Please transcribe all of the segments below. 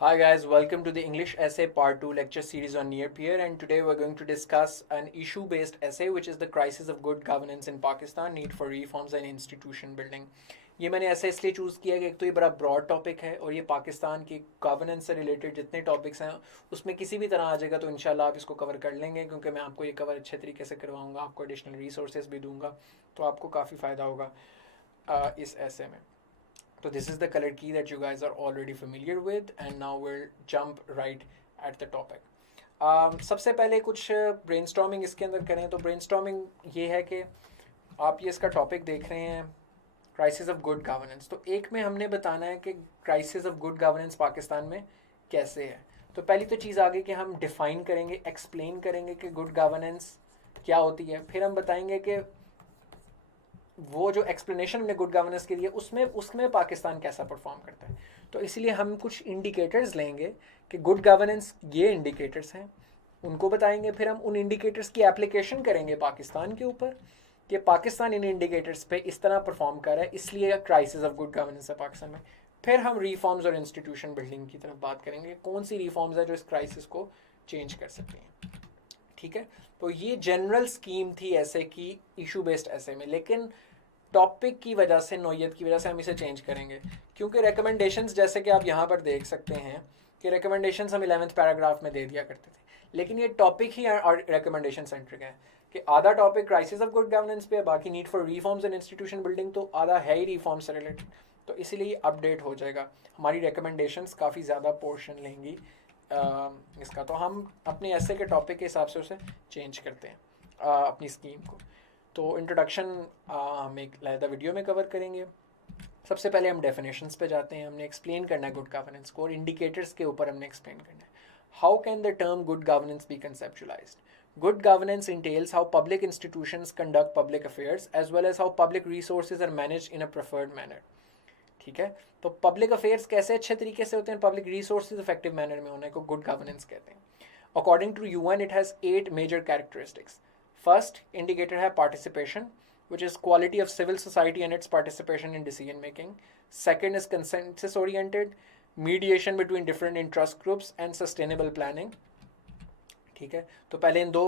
Hi guys, welcome to the English Essay Part 2 lecture series on Nearpeer, and today we're going to discuss an issue-based essay which is the crisis of good governance in Pakistan, need for reforms and institution building. ये मैंने ऐसे इसलिए चूज़ किया कि एक तो ये बड़ा ब्रॉड टॉपिक है और ये पाकिस्तान की गवर्नेंस से रिलेटेड जितने टॉपिक्स हैं उसमें किसी भी तरह आ जाएगा तो इंशाल्लाह आप इसको कवर कर लेंगे, क्योंकि मैं आपको ये कवर अच्छे तरीके से करवाऊंगा, आपको एडिशनल रिसोर्सेज भी दूंगा, तो आपको काफ़ी फ़ायदा होगा इस ऐसे में. So this is the color key that you guys are already familiar with, and now we'll jump right at the topic. सबसे पहले कुछ ब्रेनस्टॉर्मिंग इसके अंदर करें तो ब्रेनस्टॉर्मिंग ये है कि आप ये इसका टॉपिक देख रहे हैं क्राइसिस ऑफ गुड गवर्नेंस. तो एक में हमने बताना है कि crisis of good governance Pakistan में कैसे है. तो पहली तो चीज़ आगे कि हम डिफाइन करेंगे, एक्सप्लेन करेंगे कि गुड गवर्नेंस क्या होती है. फिर हम बताएंगे कि वो जो एक्सप्लेनेशन हमने गुड गवर्नेंस के लिए उसमें उसमें पाकिस्तान कैसा परफॉर्म करता है. तो इसलिए हम कुछ इंडिकेटर्स लेंगे कि गुड गवर्नेंस ये इंडिकेटर्स हैं, उनको बताएंगे. फिर हम उन इंडिकेटर्स की एप्लीकेशन करेंगे पाकिस्तान के ऊपर कि पाकिस्तान इन इंडिकेटर्स पे इस तरह परफॉर्म कर रहा है, इसलिए क्राइसिस ऑफ गुड गवर्नेंस है पाकिस्तान में. फिर हम रिफॉर्म्स और इंस्टीट्यूशन बिल्डिंग की तरफ बात करेंगे, कौन सी रिफॉर्म्स है जो इस क्राइसिस को चेंज कर सकती हैं. ठीक है, तो ये जनरल स्कीम थी ऐसे की इशू बेस्ड ऐसे में, लेकिन टॉपिक की वजह से, नोयत की वजह से हम इसे चेंज करेंगे, क्योंकि रिकमेंडेशंस जैसे कि आप यहाँ पर देख सकते हैं कि रिकमेंडेशंस हम 11th पैराग्राफ में दे दिया करते थे, लेकिन ये टॉपिक ही रिकमेंडेशन सेंट्रिक है कि आधा topic crisis of good governance पे है, बाकी need for reforms and institution building तो आधा है ही रिफॉर्म से रिलेटेड. तो इसीलिए अपडेट हो जाएगा, हमारी रिकमेंडेशंस काफ़ी ज़्यादा पोर्शन लेंगी इसका. तो हम अपने ऐसे के टॉपिक के हिसाब से उसे चेंज करते हैं अपनी स्कीम को. तो इंट्रोडक्शन हम एक अलहदा वीडियो में कवर करेंगे. सबसे पहले हम डेफिनेशंस पे जाते हैं. हमने एक्सप्लेन करना है गुड गवर्नेंस को और इंडिकेटर्स के ऊपर हमने एक्सप्लेन करना है. How can the term good governance be conceptualised. Good governance entails how public institutions conduct public affairs as well as how public resources are manage in a preferred manner. ठीक है, तो पब्लिक अफेयर्स कैसे अच्छे तरीके से होते हैं, public resources effective manner में होने को गुड गवर्नेंस कहते हैं. According to UN it has 8 major characteristics. First indicator है participation, which is quality of civil society and its participation in decision making. Second is consensus oriented, mediation between different interest groups and sustainable planning. ठीक है, तो पहले इन दो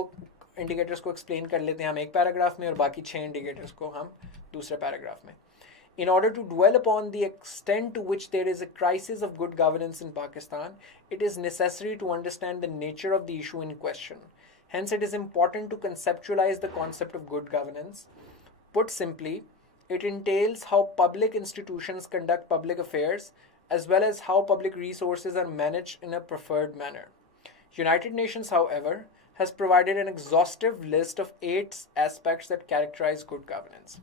इंडिकेटर्स को एक्सप्लेन कर लेते हैं हम एक पैराग्राफ में और बाकी 6 इंडिकेटर्स को हम दूसरे पैराग्राफ में. In order to dwell upon the extent to which there is a crisis of good governance in Pakistan, it is necessary to understand the nature of the issue in question. Hence, it is important to conceptualize the concept of good governance. Put simply, it entails how public institutions conduct public affairs as well as how public resources are managed in a preferred manner. United Nations, however, has provided an exhaustive list of 8 aspects that characterize good governance.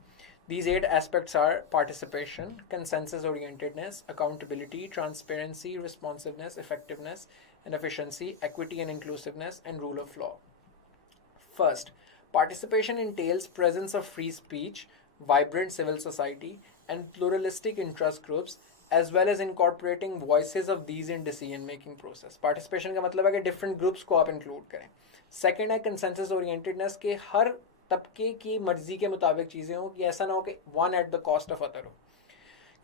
These 8 aspects are participation, consensus orientedness, accountability, transparency, responsiveness, effectiveness and efficiency, equity and inclusiveness, and rule of law. First, participation entails presence of free speech, vibrant civil society, and pluralistic interest groups, as well as incorporating voices of these in decision-making process. Participation का मतलब है कि different groups को आप include करें. Second है consensus orientedness, के हर तबके की मर्जी के मुताबिक चीज़ें हो, कि ऐसा ना हो कि one at the cost of other हो.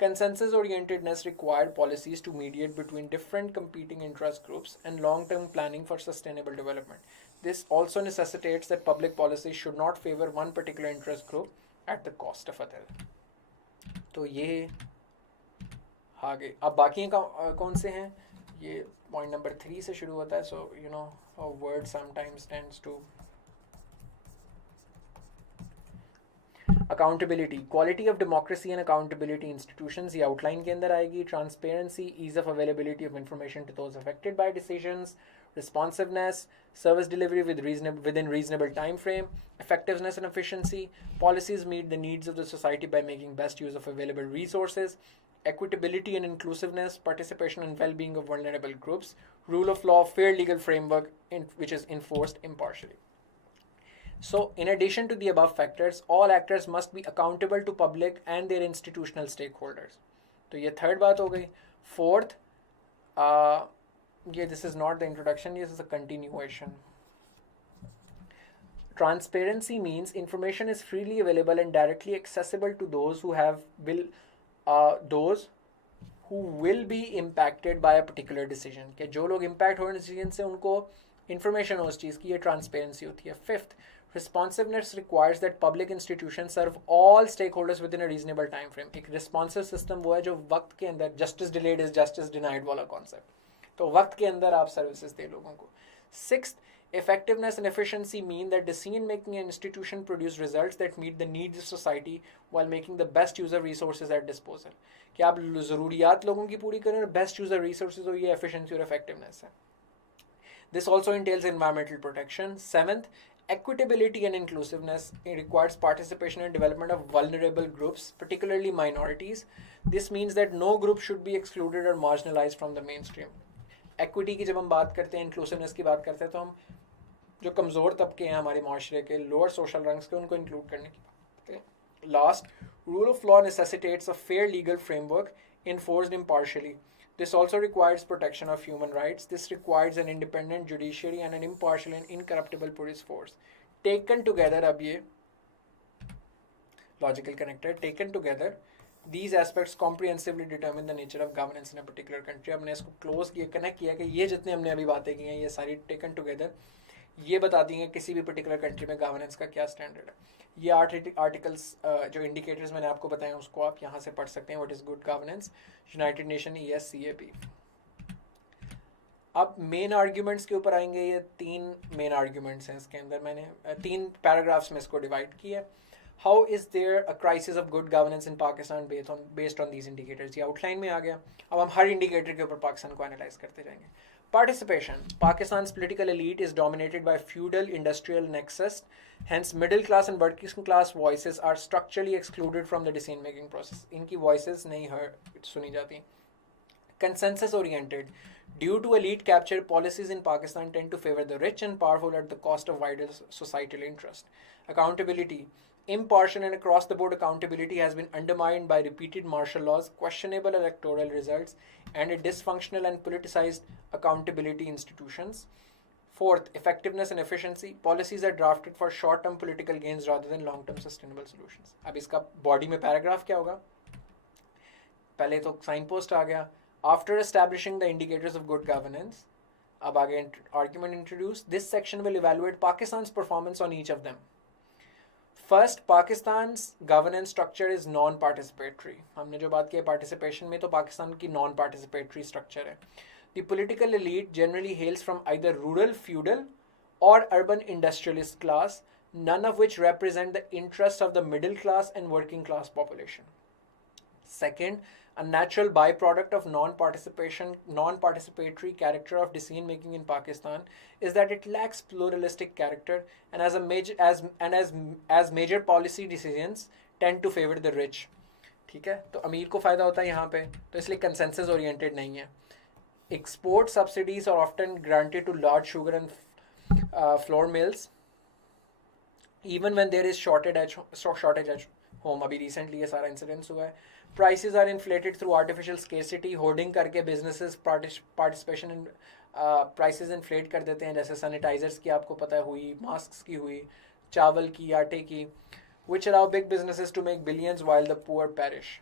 Consensus orientedness required policies to mediate between different competing interest groups and long-term planning for sustainable development. This also necessitates that public policies should not favor one particular interest group at the cost of other. तो ये आगे अब बाकी कौन से हैं, ये point number 3 से शुरू होता है. So you know a word sometimes tends to accountability, quality of democracy and accountability institutions, ये आउटलाइन के अंदर आएगी. Transparency, ease of availability of information to those affected by decisions, responsiveness, service delivery within reasonable time frame, effectiveness and efficiency, policies meet the needs of the society by making best use of available resources, equitability and inclusiveness, participation and well-being of vulnerable groups, rule of law, fair legal framework which is enforced impartially. So, in addition to the above factors, all actors must be accountable to public and their institutional stakeholders. तो ये थर्ड बात हो गई. Fourth, this is not the introduction, this is a continuation. Transparency means information is freely available and directly accessible to those who who will be impacted by a particular decision, कि जो लोग impact हो decision से उनको information हो उस चीज़ की, ये transparency होती है. Fifth, responsiveness requires that public institutions serve all stakeholders within a reasonable time frame. एक responsive system वो है जो वक्त के अंदर justice delayed is justice denied वाला concept, तो वक्त के अंदर आप services दे लोगों को. Sixth, effectiveness and efficiency mean that decision making and institution produce results that meet the needs of society while making the best use of resources at disposal. कि आप ज़रूरियात लोगों की पूरी करें और best use of resources हो, ये efficiency और effectiveness है. This also entails environmental protection. Seventh, equitability and inclusiveness. It requires participation and development of vulnerable groups, particularly minorities. This means that no group should be excluded or marginalized from the mainstream. Equity की जब हम बात करते हैं, inclusiveness की बात करते हैं, तो हम जो कमज़ोर तबके हैं हमारे माशरे के, लोअर सोशल रंग्स के, उनको इंक्लूड करने की बात करते हैं. Last, rule of law necessitates a fair legal framework enforced impartially. This also requires protection of human rights. This requires an independent judiciary and an impartial and incorruptible police force. Taken together, अब ये logical connector, taken together, these aspects comprehensively determine the nature of governance in a particular country. हमने इसको close किया, connect किया कि ये जितने हमने अभी बातें की हैं, ये सारी taken together ये बताती हैं किसी भी पर्टिकुलर कंट्री में गवर्नेंस का क्या स्टैंडर्ड है. ये आर्टिकल्स जो इंडिकेटर्स मैंने आपको बताए उसको आप यहाँ से पढ़ सकते हैं. What is good governance, United nation ESCAP. अब मेन आर्ग्यूमेंट्स के ऊपर आएंगे. ये 3 मेन आर्ग्यूमेंट्स हैं इसके अंदर. मैंने 3 पैराग्राफ्स में इसको डिवाइड किया. How is there a crisis of good governance in Pakistan based on these indicators. ये आउटलाइन में आ गया. अब हम हर इंडिकेटर के ऊपर पाकिस्तान को एनालाइज करते जाएंगे. Participation. Pakistan's political elite is dominated by feudal industrial nexus. Hence, middle class and working class voices are structurally excluded from the decision making process. इनकी voices नहीं सुनी जाती. Consensus oriented. Due to elite capture, policies in Pakistan tend to favor the rich and powerful at the cost of wider societal interest. Accountability. Impartial and across-the-board accountability has been undermined by repeated martial laws, questionable electoral results, and a dysfunctional and politicized accountability institutions. Fourth, effectiveness and efficiency. Policies are drafted for short-term political gains rather than long-term sustainable solutions. अब इसका body में paragraph क्या होगा? पहले तो signpost आ गया. After establishing the indicators of good governance, अब आगे argument introduced. This section will evaluate Pakistan's performance on each of them. First, Pakistan's governance structure is non-participatory. हमने जो बात की है participation में, तो पाकिस्तान की non-participatory structure है. The political elite generally hails from either rural feudal or urban industrialist class, none of which represent the interests of the middle class and working class population. Second, a natural byproduct of non-participatory character of decision making in Pakistan is that it lacks pluralistic character, and as major policy decisions tend to favor the rich. ठीक है, तो अमीर को फ़ायदा होता है यहाँ पे, तो इसलिए consensus oriented नहीं है. Export subsidies are often granted to large sugar and flour mills, even when there is shortage at home. अभी recently ये सारा incidents हुआ है. Prices are inflated through artificial scarcity. Hoarding करके businesses participation in prices inflate कर देते हैं. जैसे sanitizers की आपको पता है हुई, masks की हुई, चावल की, आटे की, which allow big businesses to make billions while the poor perish.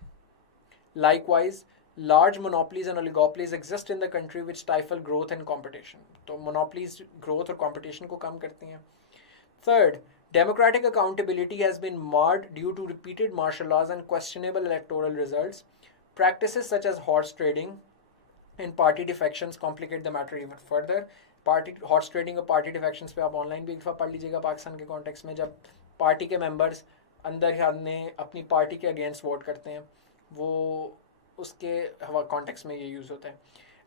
Likewise, large monopolies and oligopolies exist in the country which stifle growth and competition. तो monopolies growth और competition को कम करती हैं. Third, democratic accountability has been marred due to repeated martial laws and questionable electoral results. Practices such as horse trading and party defections complicate the matter even further. Horse trading और party defections पे आप online भी एक दफ़ा पढ़ लीजिएगा. पाकिस्तान के context में जब पार्टी के members अंदर ही अपनी पार्टी के अगेंस्ट वोट करते हैं, वो उसके context में ये यूज़ होता है.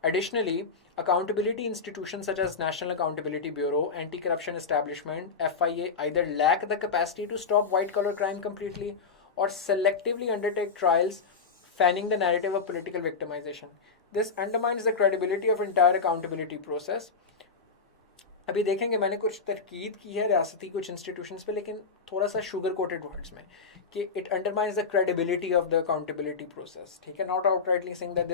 Additionally, accountability institutions such as National Accountability Bureau, Anti-Corruption Establishment, FIA either lack the capacity to stop white-collar crime completely or selectively undertake trials, fanning the narrative of political victimization. This undermines the credibility of entire accountability process. अभी देखेंगे मैंने कुछ तरकीद की है रियासती कुछ इंस्टीट्यूशंस पे, लेकिन थोड़ा सा शुगर कोटेड वर्ड्स में कि it undermines the credibility of the accountability process. ठीक है, not outrightly saying that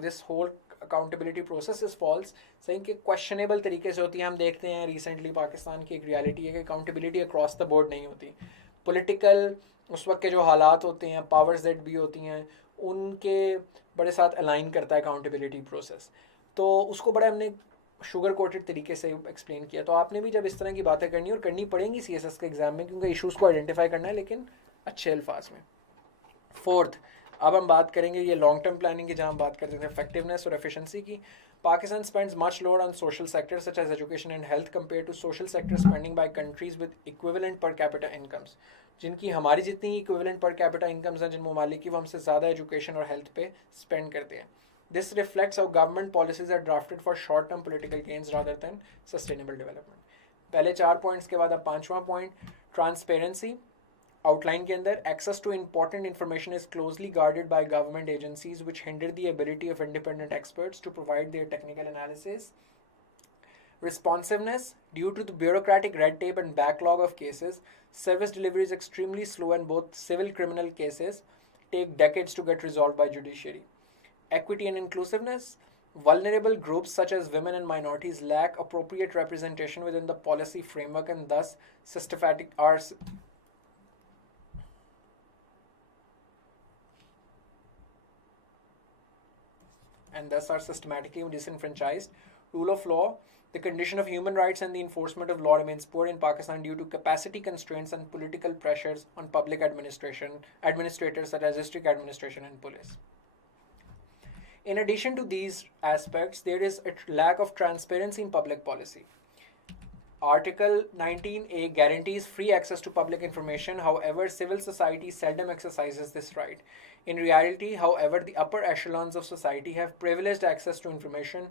this whole accountability process is false, saying कि क्वेश्चनेबल तरीके से होती है. हम देखते हैं रिसेंटली पाकिस्तान की एक रियलिटी है कि अकाउंटेबिलिटी अक्रॉस द बोर्ड नहीं होती. पॉलिटिकल उस वक्त के जो हालात होते हैं, पावर्स दैट भी होती हैं, उनके बड़े साथ अलाइन करता है अकाउंटेबिलिटी प्रोसेस। तो उसको बड़ा हमने शुगर कोटेड तरीके से एक्सप्लेन किया। तो आपने भी जब इस तरह की बातें करनी और करनी पड़ेंगी CSS के एग्जाम में, क्योंकि इश्यूज़ को आइडेंटिफाई करना है लेकिन अच्छे अल्फाज में। फोर्थ, अब हम बात करेंगे ये लॉन्ग टर्म प्लानिंग की, जहाँ हम बात करते थे इफेक्टिवनेस और एफिशिएंसी की। Pakistan spends much lower on social sectors such as education and health compare to social sector spending by countries with equivalent per capita incomes, जिनकी हमारी जितनी इक्विवेलेंट पर कैपिटा इनकम्स हैं जिन ममालिक की, वो हमसे ज़्यादा एजुकेशन और हेल्थ पे स्पेंड करते हैं। This reflects how government policies are drafted for short-term political gains rather than sustainable development. पहले 4 पॉइंट्स के बाद अब 5वां पॉइंट, ट्रांसपेरेंसी। आउटलाइन के अंदर, access to important information is closely guarded by government agencies which hinder the ability of independent experts to provide their technical analysis. Responsiveness, due to the bureaucratic red tape and backlog of cases, service delivery is extremely slow and both civil criminal cases take decades to get resolved by judiciary. Equity and inclusiveness, vulnerable groups such as women and minorities lack appropriate representation within the policy framework and thus are systematically disenfranchised. Rule of law, the condition of human rights and the enforcement of law remains poor in Pakistan due to capacity constraints and political pressures on public administrators such as district administration and police. In addition to these aspects, there is a lack of transparency in public policy. Article 19A guarantees free access to public information. However, civil society seldom exercises this right. In reality, however, the upper echelons of society have privileged access to information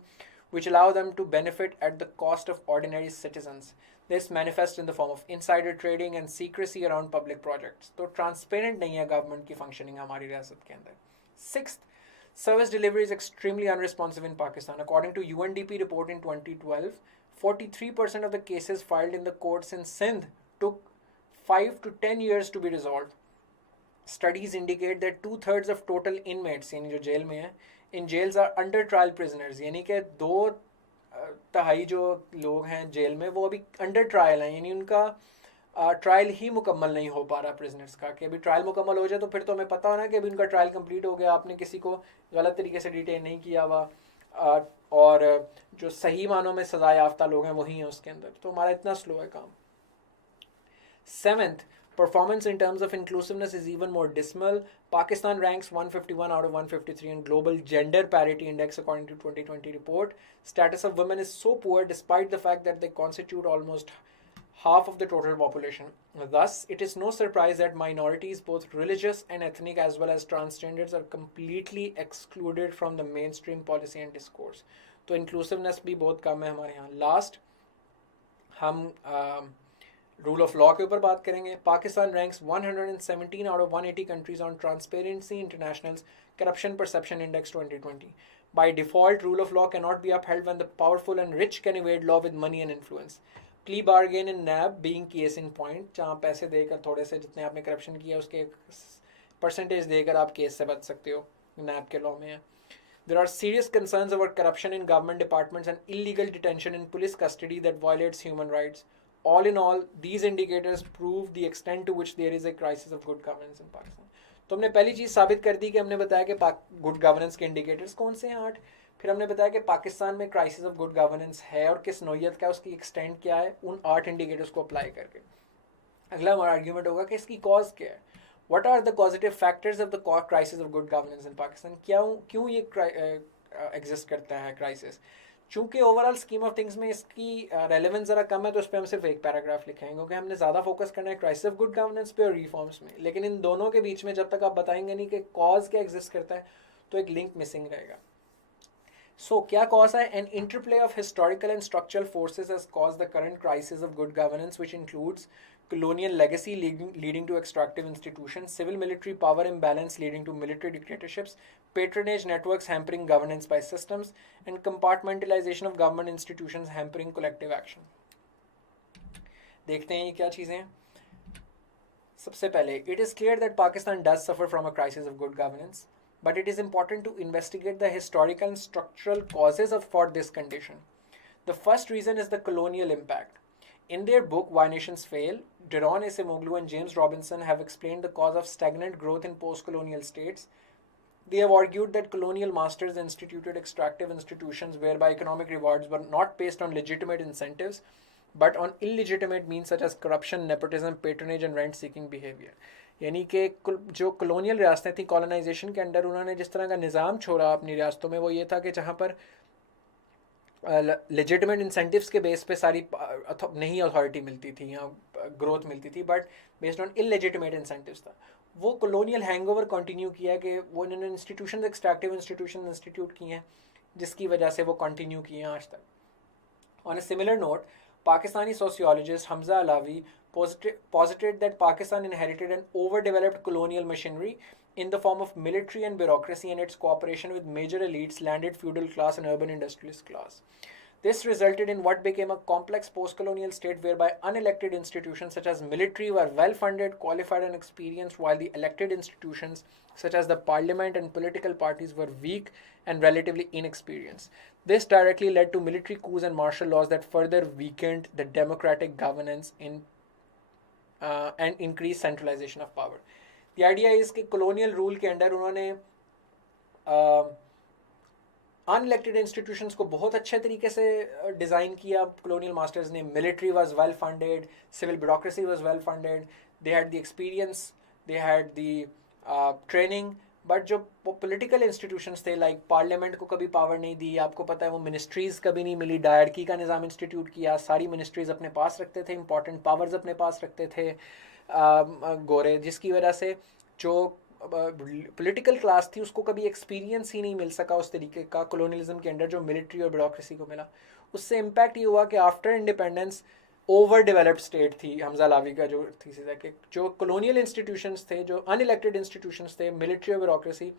which allow them to benefit at the cost of ordinary citizens. This manifests in the form of insider trading and secrecy around public projects. तो transparent नहीं है government की functioning हमारी रियासत के अंदर. Sixth, service delivery is extremely unresponsive in Pakistan. According to UNDP report in 2012, 43% of the cases filed in the courts in Sindh took 5 to 10 years to be resolved. Studies indicate that 2/3 of total inmates, यानी जो जेल में हैं, in jails are under trial prisoners, यानी कि 2/3 जो लोग हैं जेल में वो अभी अंडर ट्रायल हैं, यानी उनका ट्रायल ही मुकम्मल नहीं हो पा रहा प्रिजनर्स का। कि अभी ट्रायल मुकम्मल हो जाए तो फिर तो हमें पता होना कि अभी उनका ट्रायल कंप्लीट हो गया, आपने किसी को गलत तरीके से डिटेन नहीं किया हुआ, और जो सही मानों में सज़ा याफ्ता लोग हैं वही हैं उसके अंदर। तो हमारा इतना स्लो है काम। 7th, performance in terms of inclusiveness is even more dismal. Pakistan ranks 151 out of 153 in Global Gender Parity Index according to 2020 report. Status of women is so poor despite the fact that they constitute almost half of the total population. Thus, it is no surprise that minorities, both religious and ethnic as well as transgenders, are completely excluded from the mainstream policy and discourse. तो inclusiveness भी बहुत कम है हमारे यहाँ। Last, हम rule of law के ऊपर बात करेंगे। पाकिस्तान रैंक्स 117 out of 180 countries on transparency internationals corruption perception index 2020. By default, rule of law cannot be upheld when the powerful and rich can evade law with money and influence. Plea bargain in NAB being case in point, जहाँ पैसे देकर थोड़े से जितने आपने करप्शन किया उसके परसेंटेज देकर आप केस से बच सकते हो, NAB के लॉ में है. There are serious concerns about corruption in government departments and illegal detention in police custody that violates human rights. All in all, these indicators prove the extent to which there is a crisis of good governance in Pakistan. तो हमने पहली चीज़ साबित कर दी कि हमने बताया कि good governance के इंडिकेटर्स कौन से हैं 8. फिर हमने बताया कि पाकिस्तान में क्राइसिस ऑफ गुड गवर्नेंस है और किस नौयत का, उसकी एक्सटेंट क्या है, उन 8 इंडिकेटर्स को अप्लाई करके. अगला हमारा आर्ग्यूमेंट होगा कि इसकी कॉज क्या है. What are the causative factors of the crisis of good governance in Pakistan? क्यों ये एग्जिस्ट करता है क्राइसिस? चूँकि ओवरऑल स्कीम ऑफ थिंग्स में इसकी रेलेवेंस ज़रा कम है तो उस पर हम सिर्फ एक पैराग्राफ लिखेंगे, क्योंकि हमने ज़्यादा फोकस करना है क्राइसिस ऑफ गुड गवर्नेंस पे और रिफॉर्म्स में. लेकिन इन दोनों के बीच में जब तक आप बताएंगे नहीं कि कॉज क्या एग्जिस्ट करता है तो एक लिंक मिसिंग रहेगा. सो क्या कॉज है? An interplay of historical and structural forces has cause the current crisis of good governance which includes colonial legacy leading to extractive institutions, civil military power imbalance leading to military dictatorships, patronage networks hampering governance by systems, and compartmentalization of government institutions hampering collective action. देखते हैं ये क्या चीज़ें हैं. सबसे पहले, it is clear that Pakistan does suffer from a crisis of good governance, but it is important to investigate the historical and structural causes for this condition. The first reason is the colonial impact. In their book, Why Nations Fail, Deron Acemoglu and James Robinson have explained the cause of stagnant growth in post-colonial states They have argued that colonial masters instituted extractive institutions whereby economic rewards were not based on legitimate incentives but on illegitimate means such as corruption, nepotism, patronage and rent-seeking behavior. यानी कि जो कॉलोनियल रियासतें थी कॉलोनाइजेशन के अंडर उन्होंने जिस तरह का निज़ाम छोड़ा अपनी रियासतों में वो ये था कि जहाँ पर लेजिटिमेट इंसेंटिव्स के बेस पे सारी नहीं अथॉरिटी मिलती थी या ग्रोथ मिलती थी but based on illegitimate incentives था. वो कॉलोनियल हैंगओवर कंटिन्यू किया कि वो इन्होंने इंस्टीट्यूशन एक्सट्रैक्टिव इंस्टीट्यूशन इंस्टीट्यूट किए हैं जिसकी वजह से वो कंटिन्यू किए हैं आज तक. On a similar note, Pakistani sociologist Hamza Alawi posited that Pakistan inherited an overdeveloped colonial machinery in the form of military and bureaucracy and its cooperation with major elites, landed feudal class and urban industrialist class. This resulted in what became a complex post-colonial state whereby unelected institutions such as military were well-funded, qualified and experienced, while the elected institutions such as the parliament and political parties were weak and relatively inexperienced. This directly led to military coups and martial laws that further weakened the democratic governance and increased centralization of power. The idea is कि colonial rule के अंदर उन्होंने unelected institutions को बहुत अच्छे तरीके से design किया कॉलोनियल मास्टर्स ने. Military was well funded, civil bureaucracy was well funded, they had the experience, they had the training. But जो पॉलिटिकल इंस्टीट्यूशंस थे लाइक पार्लियामेंट को कभी पावर नहीं दी, आपको पता है वो मिनिस्ट्रीज़ कभी नहीं मिली, डायरकी का निज़ाम इंस्टीट्यूट किया, सारी मिनिस्ट्रीज़ अपने पास रखते थे, इंपॉर्टेंट पावर्स अपने पास रखते थे गोरे, जिसकी वजह से जो पॉलिटिकल क्लास थी उसको कभी एक्सपीरियंस ही नहीं मिल सका उस तरीके का कॉलोनियलिज्म के अंडर जो मिलिट्री और ब्यूरोक्रेसी को मिला. उससे इम्पैक्ट ये हुआ कि after independence over developed state थी. हमजा लावी का जो थीसिस है कि जो कॉलोनियल इंस्टीट्यूशंस थे, जो अनइलेक्टेड इंस्टीट्यूशंस थे, मिलिट्री और ब्यूरोक्रेसी,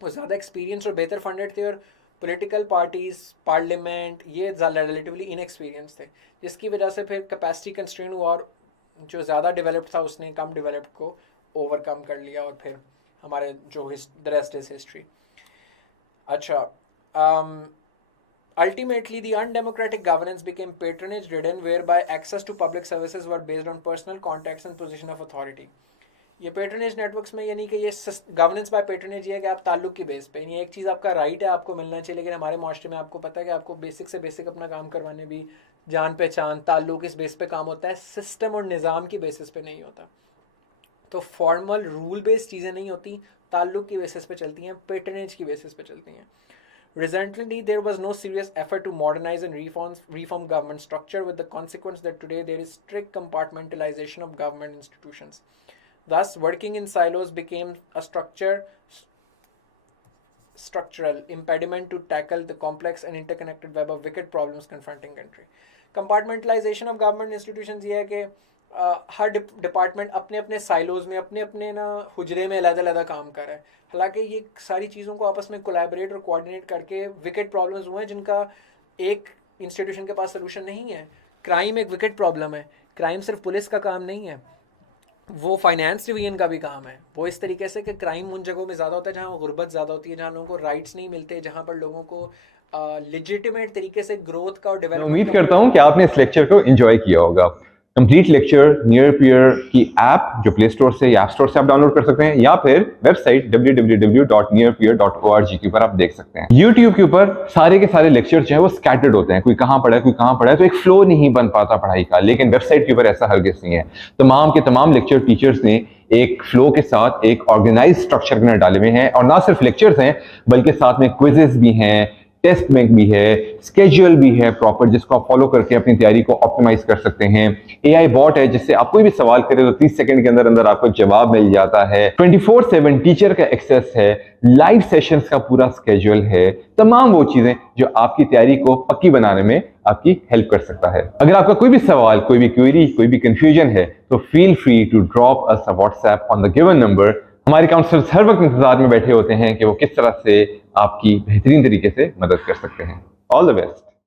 वो ज़्यादा एक्सपीरियंस और बेहतर फंडेड थे और पॉलिटिकल पार्टीज़, पार्लियामेंट ये रिलेटिवली इनएक्सपीरियंस थे, जिसकी वजह से फिर कैपेसिटी कंस्ट्रेन हुआ और जो ज़्यादा डेवलप्ड था उसने कम डेवलप्ड को ओवरकम कर लिया और फिर हमारे जो द रेस्ट इज हिस्ट्री. अच्छा, ultimately the undemocratic governance became patronage ridden whereby access to public services were based on personal contacts and position of authority. ये पेट्रोनेज नेटवर्क्स में यानी कि ये गवर्नेंस बाय पेट्रोनेज ये है कि आप ताल्लुक की बेस पे, यानी एक चीज़ आपका राइट है आपको मिलना चाहिए, लेकिन हमारे माशरे में आपको पता है कि आपको बेसिक से बेसिक अपना काम करवाने भी जान पहचान ताल्लुक इस बेस पे काम होता है, सिस्टम और निज़ाम की बेसिस पे नहीं होता. तो फॉर्मल रूल बेस्ड चीज़ें नहीं होती, ताल्लुक की बेसिस पे चलती हैं, पेट्रोनेज की बेसिस पे चलती हैं. Recently, there was no serious effort to modernize and reform government structure, with the consequence that today there is strict compartmentalization of government institutions. Thus, working in silos became a structural impediment to tackle the complex and interconnected web of wicked problems confronting country. Compartmentalization of government institutions ये है कि हर डिपार्टमेंट अपने अपने साइलोज में अपने अपने ना हुजरे में अलग-अलग काम कर रहा है. हालांकि ये सारी चीज़ों को आपस में कोलैबोरेट और कोऑर्डिनेट करके विकेट प्रॉब्लम्स हुए हैं जिनका एक इंस्टीट्यूशन के पास सोल्यूशन नहीं है. क्राइम एक विकेट प्रॉब्लम है, क्राइम सिर्फ पुलिस का काम नहीं है, वो फाइनेंस डिवीजन का भी काम है. वो इस तरीके से कि क्राइम उन जगहों में ज़्यादा होता है जहाँ गुर्बत ज़्यादा होती है, जहाँ लोगों को राइट्स नहीं मिलते, जहाँ पर लोगों को लेजिटिमेट तरीके से ग्रोथ का और डेवलपमेंट. उम्मीद करता हूँ कि आपने इस लेक्चर को एंजॉय किया होगा. कंप्लीट लेक्चर नियरपियर की ऐप जो प्ले स्टोर से या ऐप स्टोर से आप डाउनलोड कर सकते हैं या फिर वेबसाइट www.nearpeer.org के ऊपर आप देख सकते हैं. YouTube के ऊपर सारे के सारे लेक्चर जो है वो स्कैटर्ड होते हैं, कोई कहाँ पढ़ा है कोई कहाँ पढ़ा है, तो एक फ्लो नहीं बन पाता पढ़ाई का. लेकिन वेबसाइट के ऊपर ऐसा हरगिज़ नहीं है. तमाम के तमाम लेक्चर टीचर्स ने एक फ्लो के साथ एक ऑर्गेनाइज स्ट्रक्चर के अंदर डाले हुए हैं, और ना सिर्फ लेक्चर्स हैं बल्कि साथ में क्विजेस भी हैं, टेस्ट बैंक भी है, स्केड्यूल भी है प्रॉपर, जिसको आप फॉलो करके अपनी तैयारी को ऑप्टिमाइज कर सकते हैं. एआई बॉट है जिससे आप कोई भी सवाल करें तो 30 सेकंड के अंदर अंदर आपको जवाब मिल जाता है. 24/7 टीचर का एक्सेस है, लाइव सेशंस का पूरा स्केड्यूल है. तमाम वो चीजें जो आपकी तैयारी को पक्की बनाने में आपकी हेल्प कर सकता है. अगर आपका कोई भी सवाल, कोई भी क्वेरी, कोई भी कंफ्यूजन है तो feel free to drop us a WhatsApp on the given number. हमारे काउंसलर्स हर वक्त इंतजार में बैठे होते हैं कि वो किस तरह से आपकी बेहतरीन तरीके से मदद कर सकते हैं. All the best.